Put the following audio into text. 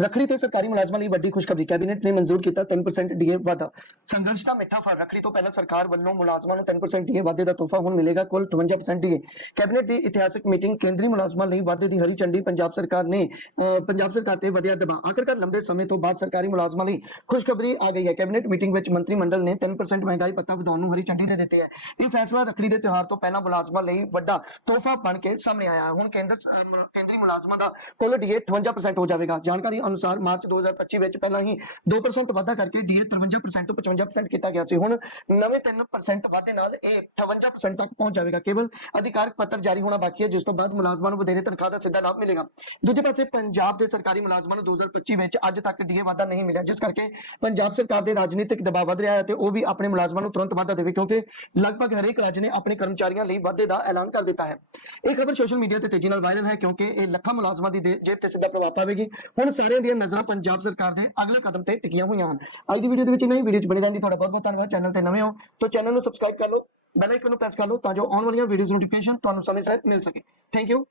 ਰੱਖੜੀ ਤੇ ਸਰਕਾਰੀ ਮੁਲਾਜ਼ਮਾਂ ਲਈ ਵੱਡੀ ਖੁਸ਼ਖਬਰੀ। ਕੈਬਨਿਟ ਨੇ ਮਨਜ਼ੂਰ ਕੀਤਾ 3% ਡੀਏ ਵਾਧਾ। ਸੰਘਰਸ਼ ਦਾ ਮਿੱਠਾ ਫਲ ਰੱਖੜੀ ਤੋਂ ਪਹਿਲਾਂ ਸਰਕਾਰ ਵੱਲੋਂ ਮੁਲਾਜ਼ਮਾਂ ਨੂੰ 3% ਡੀਏ ਵਾਧੇ ਦਾ ਤੋਹਫਾ ਹੁਣ ਮਿਲੇਗਾ। ਕੁੱਲ 58% ਡੀਏ। ਕੈਬਨਿਟ ਦੀ ਇਤਿਹਾਸਕ ਮੀਟਿੰਗ ਕੇਂਦਰੀ ਮੁਲਾਜ਼ਮਾਂ ਲਈ ਵਾਧੇ ਦੀ ਹਰੀ ਝੰਡੀ ਪੰਜਾਬ ਸਰਕਾਰ ਨੇ ਪੰਜਾਬ ਸਰਕਾਰ ਤੇ ਵਧਿਆ ਦਬਾਅ। ਆਖਰਕਾਰ ਲੰਬੇ ਸਮੇਂ ਤੋਂ ਬਾਅਦ ਸਰਕਾਰੀ ਮੁਲਾਜ਼ਮਾਂ ਲਈ ਖੁਸ਼ਖਬਰੀ ਆ ਗਈ ਹੈ। ਕੈਬਨਿਟ ਮੀਟਿੰਗ ਵਿੱਚ ਮੰਤਰੀ ਮੰਡਲ ਨੇ 3% ਮਹਿੰਗਾਈ ਭੱਤਾ ਵਧਾਉਣ ਨੂੰ ਹਰੀ ਝੰਡੀ ਦੇ ਦਿੱਤੀ ਹੈ। ਇਹ ਫੈਸਲਾ ਰੱਖੜੀ ਦੇ ਤਿਉਹਾਰ ਤੋਂ ਪਹਿਲਾਂ ਮੁਲਾਜ਼ਮਾਂ ਲਈ ਵੱਡਾ ਤੋਹਫਾ ਬਣ ਕੇ ਸਾਹਮਣੇ ਆਇਆ ਹੁਣ ਕੇਂਦਰ ਕੇਂਦਰੀ ਮੁਲਾਜ਼ਮਾਂ ਦਾ ਕੁੱਲ ਡੀਏ 58% ਹੋ ਜਾਵੇਗਾ। ਜਾਣਕਾਰੀ ਅਨੁਸਾਰ ਮਾਰਚ 2025 ਵਿੱਚ ਪਹਿਲਾਂ ਹੀ 2% ਵਾਧਾ ਕਰਕੇ ਡੀਏ 53% ਤੋਂ 55% ਕੀਤਾ ਗਿਆ ਸੀ। ਹੁਣ ਨਵੇਂ 3% ਵਾਧੇ ਨਾਲ ਇਹ 58% ਤੱਕ ਪਹੁੰਚ ਜਾਵੇਗਾ। ਕੇਵਲ ਅਧਿਕਾਰਕ ਪੱਤਰ ਜਾਰੀ ਹੋਣਾ ਬਾਕੀ ਹੈ, ਜਿਸ ਤੋਂ ਬਾਅਦ ਮੁਲਾਜ਼ਮਾਂ ਨੂੰ ਵਧੇਰੇ ਤਨਖਾਹ ਦਾ ਸਿੱਧਾ ਲਾਭ ਮਿਲੇਗਾ। ਦੂਜੇ ਪਾਸੇ ਪੰਜਾਬ ਦੇ ਸਰਕਾਰੀ ਮੁਲਾਜ਼ਮਾਂ ਨੂੰ 2025 ਵਿੱਚ ਅੱਜ ਤੱਕ ਡੀਏ ਵਾਧਾ ਨਹੀਂ ਮਿਲਿਆ, ਜਿਸ ਕਰਕੇ ਪੰਜਾਬ ਸਰਕਾਰ ਦੇ ਰਾਜਨੀਤਿਕ ਦਬਾਅ ਵਧ ਰਿਹਾ ਹੈ ਤੇ ਉਹ ਵੀ ਆਪਣੇ ਮੁਲਾਜ਼ਮਾਂ ਨੂੰ ਤੁਰੰਤ ਵਾਧਾ ਦੇਵੇ, ਕਿਉਂਕਿ ਲਗਭਗ ਹਰੇਕ ਰਾਜ ਨੇ ਆਪਣੇ ਕਰਮਚਾਰੀਆਂ ਲਈ ਵਾਧੇ ਦਾ ਐਲਾਨ ਕਰ ਦਿੱਤਾ ਹੈ। ਇਹ ਖਬਰ ਸੋਸ਼ਲ ਮੀਡੀਆ ਤੇ ਤੇਜ਼ੀ ਨਾਲ ਵਾਇਰਲ ਹੈ, ਕਿਉਂਕਿ ਇਹ ਲੱਖਾਂ ਮੁਲਾਜ਼ਮਾਂ ਦੀ ਦੇ- ਜੇਬ ਤੇ ਸਿੱਧਾ ਪ੍ਰਭਾਵ ਪਾਵੇਗੀ। ਹੁਣ ਸਾਰੇ ਸਾਰਿਆਂ ਦੀਆਂ ਨਜ਼ਰਾਂ ਪੰਜਾਬ ਸਰਕਾਰ ਦੇ ਅਗਲੇ ਕਦਮ ਤੇ ਟਿਕੀਆਂ ਹੋਈਆਂ ਹਨ। ਅੱਜ ਦੀ ਵੀਡੀਓ ਦੇ ਵਿੱਚ ਨਹੀਂ ਵੀਡੀਓ 'ਚ ਬਣੇ ਰਹਿਣ ਦੀ ਤੁਹਾਡਾ ਬਹੁਤ ਬਹੁਤ ਧੰਨਵਾਦ। ਚੈਨਲ ਤੇ ਨਵੇਂ ਹੋ ਤਾਂ ਚੈਨਲ ਨੂੰ ਸਬਸਕ੍ਰਾਈਬ ਕਰ ਲਓ ਬੈਲ ਆਈਕਨ ਨੂੰ ਪ੍ਰੈਸ ਕਰ ਲਓ ਤਾਂ ਜੋ ਆਉਣ ਵਾਲੀਆਂ ਵੀਡੀਓਜ਼ ਨੋਟੀਫਿਕੇਸ਼ਨ ਤੁਹਾਨੂੰ ਸਮੇਂ ਸਿਰ ਮਿਲ ਸਕੇ। Thank you